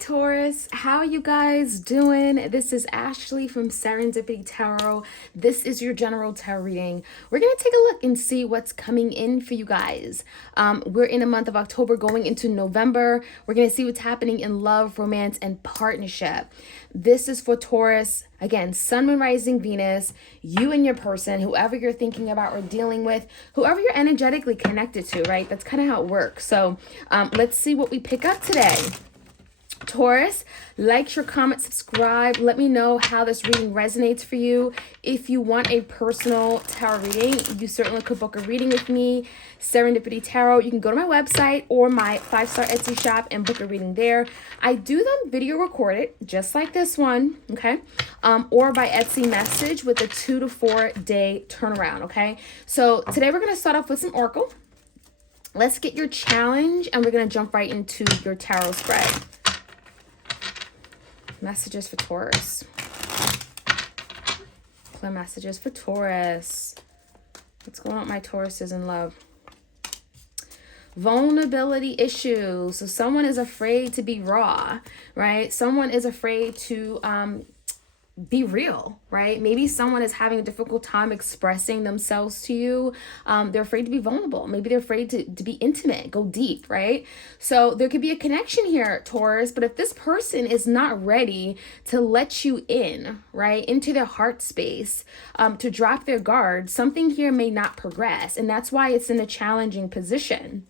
Taurus, how you guys doing? This is Ashley from Serendipity Tarot. This is your general tarot reading. We're going to take a look and see what's coming in for you guys. We're in the month of October going into November. We're going to see what's happening in love, romance, and partnership. This is for Taurus. Again, Sun, Moon, Rising, Venus, you and your person, whoever you're thinking about or dealing with, whoever you're energetically connected to, right? That's kind of how it works. So let's see what we pick up today. Taurus, like, share, comment, subscribe. Let me know how this reading resonates for you. If you want a personal tarot reading, you certainly could book a reading with me, Serendipity Tarot. You can go to my website or my 5-star Etsy shop and book a reading there. I do them video recorded, just like this one, okay? Or by Etsy message with a 2 to 4 day turnaround, okay? So today we're going to start off with some oracle. Let's get your challenge and we're going to jump right into your tarot spread. Messages for Taurus. Clear messages for Taurus. What's going on with my Tauruses in love? Vulnerability issues. So someone is afraid to be raw, right? Someone is afraid to be real, right? Maybe someone is having a difficult time expressing themselves to you. They're afraid to be vulnerable. Maybe they're afraid to be intimate, go deep, right? So there could be a connection here, Taurus, but if this person is not ready to let you in, right, into their heart space, to drop their guard, something here may not progress. And that's why it's in a challenging position.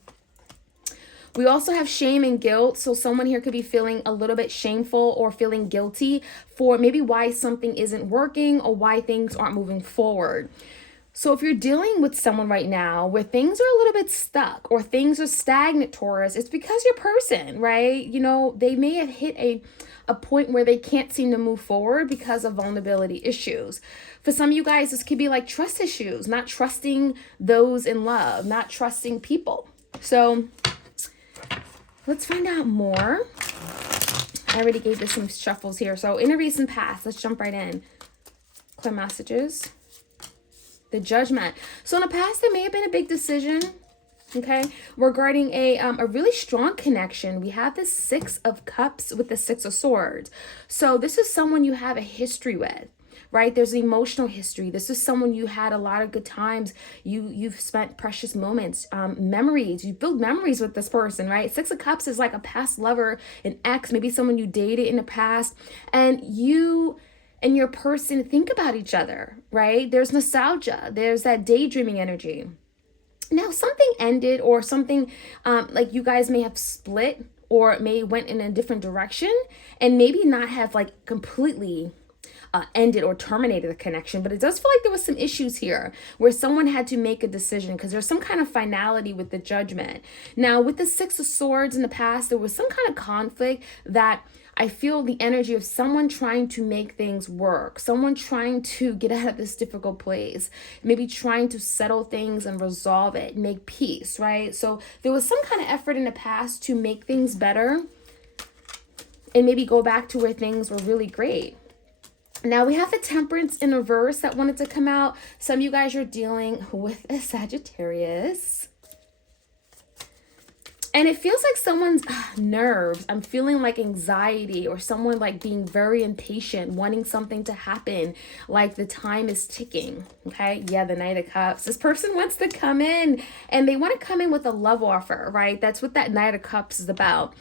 We also have shame and guilt. So someone here could be feeling a little bit shameful or feeling guilty for maybe why something isn't working or why things aren't moving forward. So if you're dealing with someone right now where things are a little bit stuck or things are stagnant, Taurus, it's because your person, right? You know, they may have hit a point where they can't seem to move forward because of vulnerability issues. For some of you guys, this could be like trust issues, not trusting those in love, not trusting people. So let's find out more. I already gave this some shuffles here. So in a recent past, let's jump right in. Clear messages. The Judgment. So in the past, there may have been a big decision, okay, regarding a really strong connection. We have the 6 of Cups with the 6 of Swords. So this is someone you have a history with, right? There's emotional history. This is someone you had a lot of good times. You've spent precious moments, memories. You build memories with this person, right? 6 of Cups is like a past lover, an ex, maybe someone you dated in the past, and you and your person think about each other, right? There's nostalgia. There's that daydreaming energy. Now something ended or something like you guys may have split or may went in a different direction and maybe not have like completely ended or terminated the connection, but it does feel like there was some issues here where someone had to make a decision because there's some kind of finality with the Judgment. Now with the 6 of Swords in the past, there was some kind of conflict that I feel the energy of someone trying to make things work, someone trying to get out of this difficult place, maybe trying to settle things and resolve it, make peace, right? So there was some kind of effort in the past to make things better and maybe go back to where things were really great. Now we have the Temperance in reverse that wanted to come out. Some of you guys are dealing with a Sagittarius. And it feels like someone's nerves. I'm feeling like anxiety or someone like being very impatient, wanting something to happen, like the time is ticking, okay? Yeah, the Knight of Cups. This person wants to come in and they want to come in with a love offer, right? That's what that Knight of Cups is about.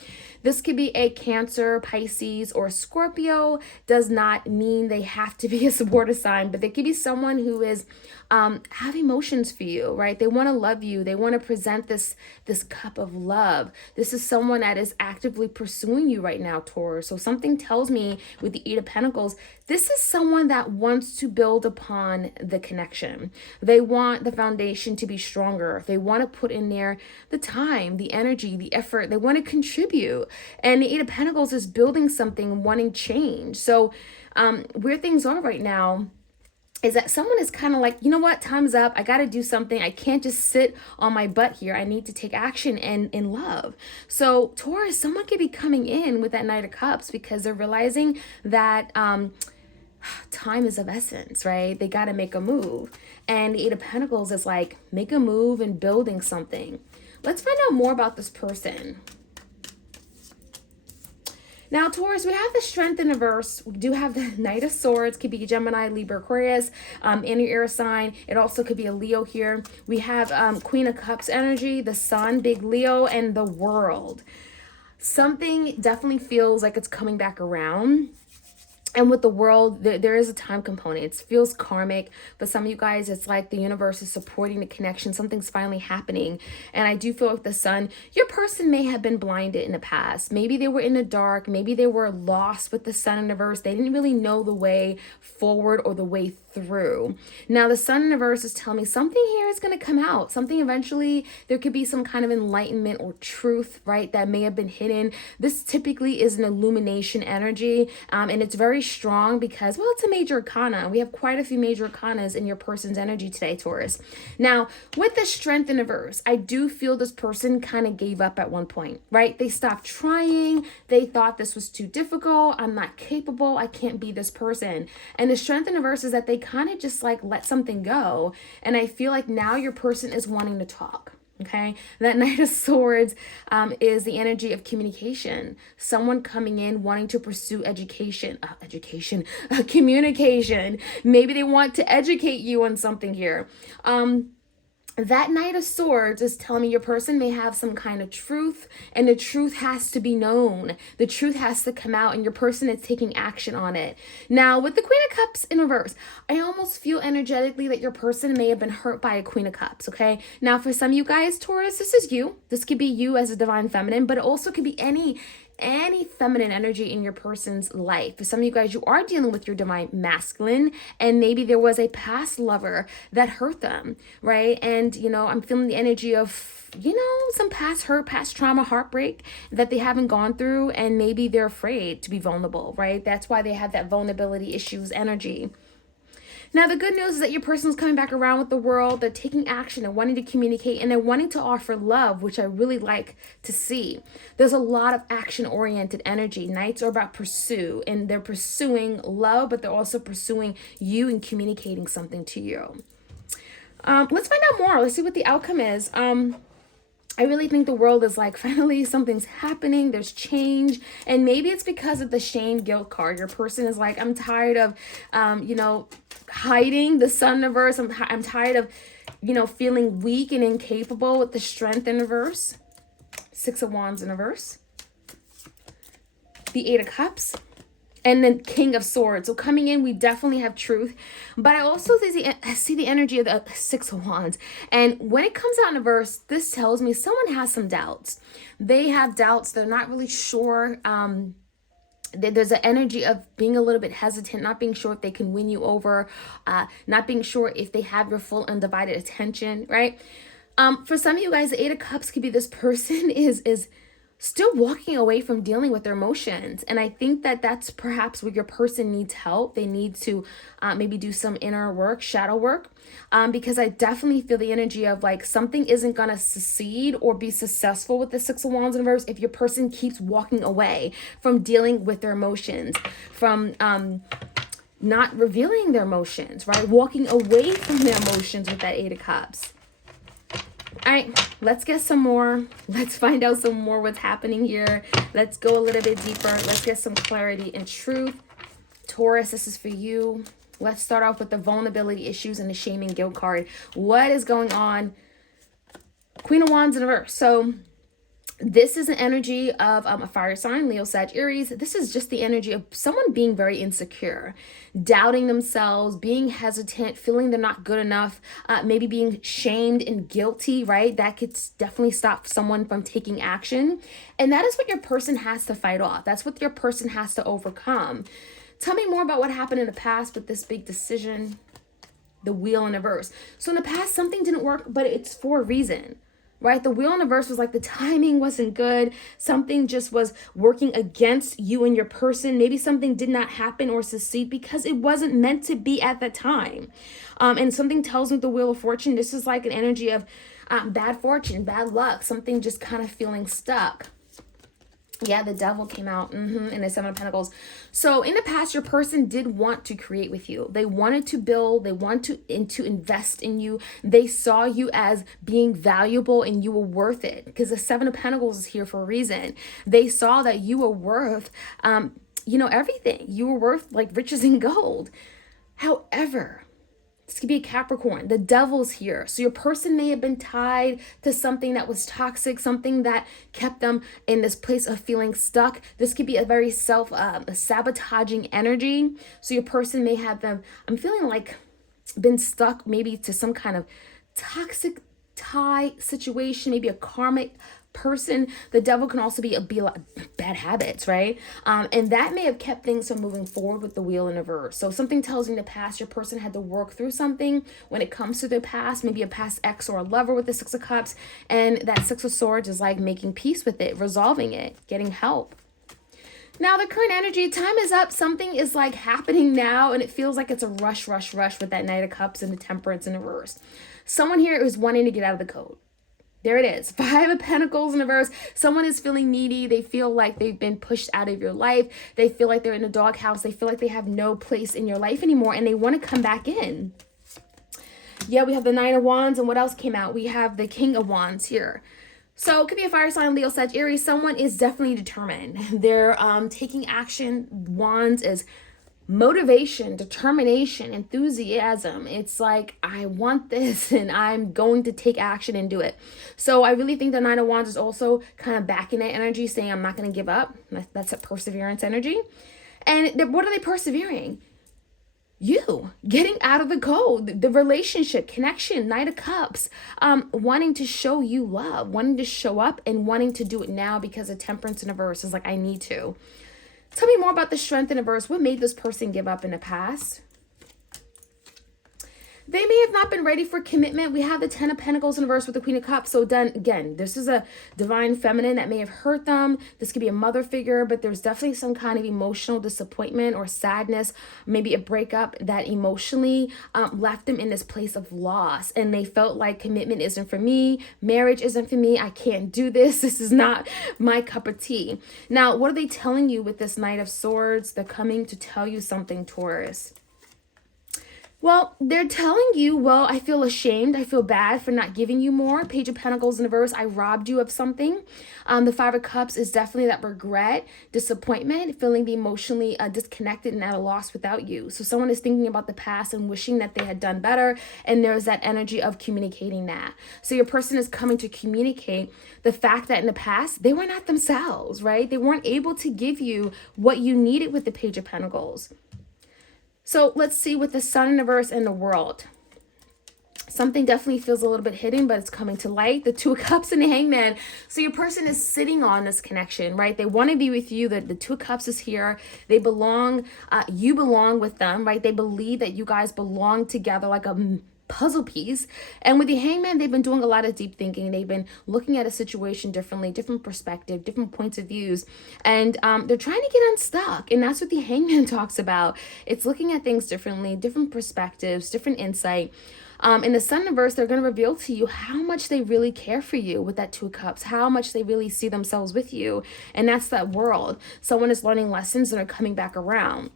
This could be a Cancer, Pisces, or Scorpio. Does not mean they have to be a water sign, but they could be someone who is have emotions for you, right? They want to love you. They want to present this cup of love. This is someone that is actively pursuing you right now, Taurus. So something tells me with the 8 of Pentacles, this is someone that wants to build upon the connection. They want the foundation to be stronger. They want to put in there the time, the energy, the effort. They want to contribute. And the 8 of Pentacles is building something, wanting change. So where things are right now is that someone is kind of like, you know what, time's up. I got to do something. I can't just sit on my butt here. I need to take action and in love. So Taurus, someone could be coming in with that Knight of Cups because they're realizing that time is of essence, right? They got to make a move. And the 8 of Pentacles is like, make a move and building something. Let's find out more about this person. Now, Taurus, we have the Strength in reverse. We do have the Knight of Swords. Could be Gemini, Libra, Aquarius, in your air sign. It also could be a Leo here. We have Queen of Cups energy, the Sun, big Leo, and the World. Something definitely feels like it's coming back around. And with the World, there is a time component. It feels karmic. But some of you guys, it's like the universe is supporting the connection. Something's finally happening. And I do feel like the Sun, your person may have been blinded in the past. Maybe they were in the dark. Maybe they were lost with the Sun in the verse. They didn't really know the way forward or the way through. Now, the Sun in the verse is telling me something here is going to come out. Something eventually, there could be some kind of enlightenment or truth, right, that may have been hidden. This typically is an illumination energy. And it's very strong because, well, it's a major arcana. We have quite a few major arcanas in your person's energy today, Taurus. Now, with the Strength in the verse, I do feel this person kind of gave up at one point, right? They stopped trying. They thought this was too difficult. I'm not capable. I can't be this person. And the Strength in the verse is that they kind of just like let something go. And I feel like now your person is wanting to talk. Okay, that Knight of Swords is the energy of communication. Someone coming in wanting to pursue communication. Maybe they want to educate you on something here. That Knight of Swords is telling me your person may have some kind of truth, and the truth has to be known. The truth has to come out, and your person is taking action on it. Now, with the Queen of Cups in reverse, I almost feel energetically that your person may have been hurt by a Queen of Cups, okay? Now, for some of you guys, Taurus, this is you. This could be you as a divine feminine, but it also could be any feminine energy in your person's life. For some of you guys, you are dealing with your divine masculine, and maybe there was a past lover that hurt them, right? And, I'm feeling the energy of, some past hurt, past trauma, heartbreak that they haven't gone through, and maybe they're afraid to be vulnerable, right? That's why they have that vulnerability issues energy. Now, the good news is that your person is coming back around with the World. They're taking action and wanting to communicate, and they're wanting to offer love, which I really like to see. There's a lot of action-oriented energy. Knights are about pursue, and they're pursuing love, but they're also pursuing you and communicating something to you. Let's find out more. Let's see what the outcome is. I really think the World is like, finally, something's happening. There's change. And maybe it's because of the shame guilt card. Your person is like, I'm tired of, hiding the Sun in reverse. I'm tired of, feeling weak and incapable with the Strength in reverse. Six of Wands in reverse. The Eight of Cups. And then King of Swords. So coming in, we definitely have truth. But I also see the energy of the Six of Wands. And when it comes out in a verse, this tells me someone has some doubts. They have doubts. They're not really sure. There's an energy of being a little bit hesitant, not being sure if they can win you over, not being sure if they have your full undivided attention, right? For some of you guys, the Eight of Cups could be this person is still walking away from dealing with their emotions. And I think that that's perhaps where your person needs help. They need to maybe do some inner work, shadow work, because I definitely feel the energy of like something isn't going to succeed or be successful with the Six of Wands in reverse if your person keeps walking away from dealing with their emotions, from not revealing their emotions, right? Walking away from their emotions with that Eight of Cups. All right, let's get some more. Let's find out some more what's happening here. Let's go a little bit deeper. Let's get some clarity and truth. Taurus, this is for you. Let's start off with the vulnerability issues and the shame and guilt card. What is going on? Queen of Wands in reverse. So this is an energy of a fire sign, Leo, Sag, Aries. This is just the energy of someone being very insecure, doubting themselves, being hesitant, feeling they're not good enough, maybe being shamed and guilty, right? That could definitely stop someone from taking action. And that is what your person has to fight off. That's what your person has to overcome. Tell me more about what happened in the past with this big decision, the Wheel in reverse. So in the past, something didn't work, but it's for a reason. Right? The Wheel in reverse was like the timing wasn't good. Something just was working against you and your person. Maybe something did not happen or succeed because it wasn't meant to be at that time. And something tells me the Wheel of Fortune, this is like an energy of bad fortune, bad luck, something just kind of feeling stuck. Yeah, the devil came out in the Seven of Pentacles. So in the past, your person did want to create with you. They wanted to build. They want to invest in you. They saw you as being valuable and you were worth it, because the Seven of Pentacles is here for a reason. They saw that you were worth, everything. You were worth like riches and gold. However, this could be a Capricorn. The devil's here. So your person may have been tied to something that was toxic, something that kept them in this place of feeling stuck. This could be a very sabotaging energy. So your person may have them, I'm feeling like, been stuck maybe to some kind of toxic tie situation, maybe a karmic person. The devil can also be a lot of bad habits, right? And that may have kept things from moving forward with the wheel in reverse. So something tells me in the past, your person had to work through something when it comes to their past, maybe a past ex or a lover with the Six of Cups. And that Six of Swords is like making peace with it, resolving it, getting help. Now, the current energy, time is up. Something is like happening now, and it feels like it's a rush with that Knight of Cups and the Temperance in reverse. Someone here is wanting to get out of the code. There it is. Five of Pentacles in reverse. Someone is feeling needy. They feel like they've been pushed out of your life. They feel like they're in a doghouse. They feel like they have no place in your life anymore, and they want to come back in. Yeah, we have the Nine of Wands, and what else came out? We have the King of Wands here. So it could be a fire sign, Leo, Sag, Aries. Someone is definitely determined. They're taking action. Wands is motivation, determination, enthusiasm. It's like, I want this and I'm going to take action and do it. So I really think the Nine of Wands is also kind of backing that energy, saying I'm not going to give up. That's a perseverance energy. And what are they persevering? You getting out of the code, the relationship, connection, Knight of Cups, wanting to show you love, wanting to show up and wanting to do it now, because the Temperance in reverse is like, I need to. Tell me more about the Strength in reverse. What made this person give up in the past? They may have not been ready for commitment. We have the Ten of Pentacles in reverse with the Queen of Cups. So then again, this is a divine feminine that may have hurt them. This could be a mother figure, but there's definitely some kind of emotional disappointment or sadness, maybe a breakup that emotionally left them in this place of loss. And they felt like commitment isn't for me. Marriage isn't for me. I can't do this. This is not my cup of tea. Now, what are they telling you with this Knight of Swords? They're coming to tell you something, Taurus. Well, they're telling you, well, I feel ashamed. I feel bad for not giving you more. Page of Pentacles in reverse, I robbed you of something. The Five of Cups is definitely that regret, disappointment, feeling the emotionally disconnected and at a loss without you. So someone is thinking about the past and wishing that they had done better. And there's that energy of communicating that. So your person is coming to communicate the fact that in the past, they were not themselves, right? They weren't able to give you what you needed with the Page of Pentacles. So let's see with the Sun in reverse and the World. Something definitely feels a little bit hidden, but it's coming to light. The Two of Cups and the Hangman. So your person is sitting on this connection, right? They want to be with you. The Two of Cups is here. They belong. You belong with them, right? They believe that you guys belong together like a puzzle piece. And with the Hangman, they've been doing a lot of deep thinking. They've been looking at a situation differently, different perspective, different points of views, and they're trying to get unstuck. And that's what the Hangman talks about. It's looking at things differently, different perspectives, different insight. In the Sun reverse, they're going to reveal to you how much they really care for you with that Two of Cups, how much they really see themselves with you. And that's that World. Someone is learning lessons and are coming back around.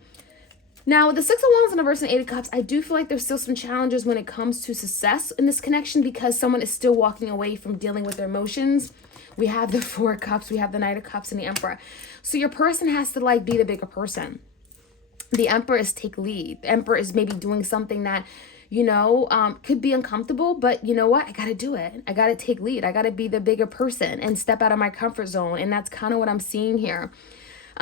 Now, with the Six of Wands in reverse and Eight of Cups, I do feel like there's still some challenges when it comes to success in this connection, because someone is still walking away from dealing with their emotions. We have the Four of Cups, we have the Knight of Cups, and the Emperor. So your person has to like be the bigger person. The Emperor is take lead. The Emperor is maybe doing something that, could be uncomfortable, but you know what? I got to do it. I got to take lead. I got to be the bigger person and step out of my comfort zone. And that's kind of what I'm seeing here.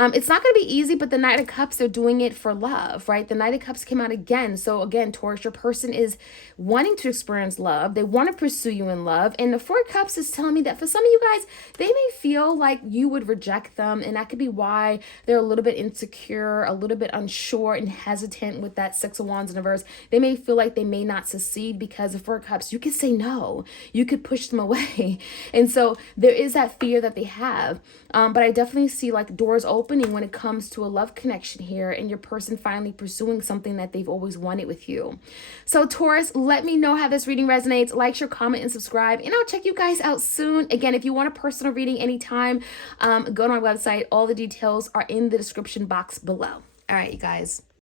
It's not going to be easy, but the Knight of Cups, they're doing it for love, right? The Knight of Cups came out again. So again, Taurus, your person is wanting to experience love. They want to pursue you in love. And the Four of Cups is telling me that for some of you guys, they may feel like you would reject them. And that could be why they're a little bit insecure, a little bit unsure and hesitant with that Six of Wands in reverse. They may feel like they may not succeed because the Four of Cups, you could say no. You could push them away. And so there is that fear that they have. But I definitely see like doors open opening when it comes to a love connection here, and your person finally pursuing something that they've always wanted with you. So Taurus, let me know how this reading resonates. Like, share, comment, and subscribe, and I'll check you guys out soon. Again, if you want a personal reading anytime, go to my website. All the details are in the description box below. All right, you guys.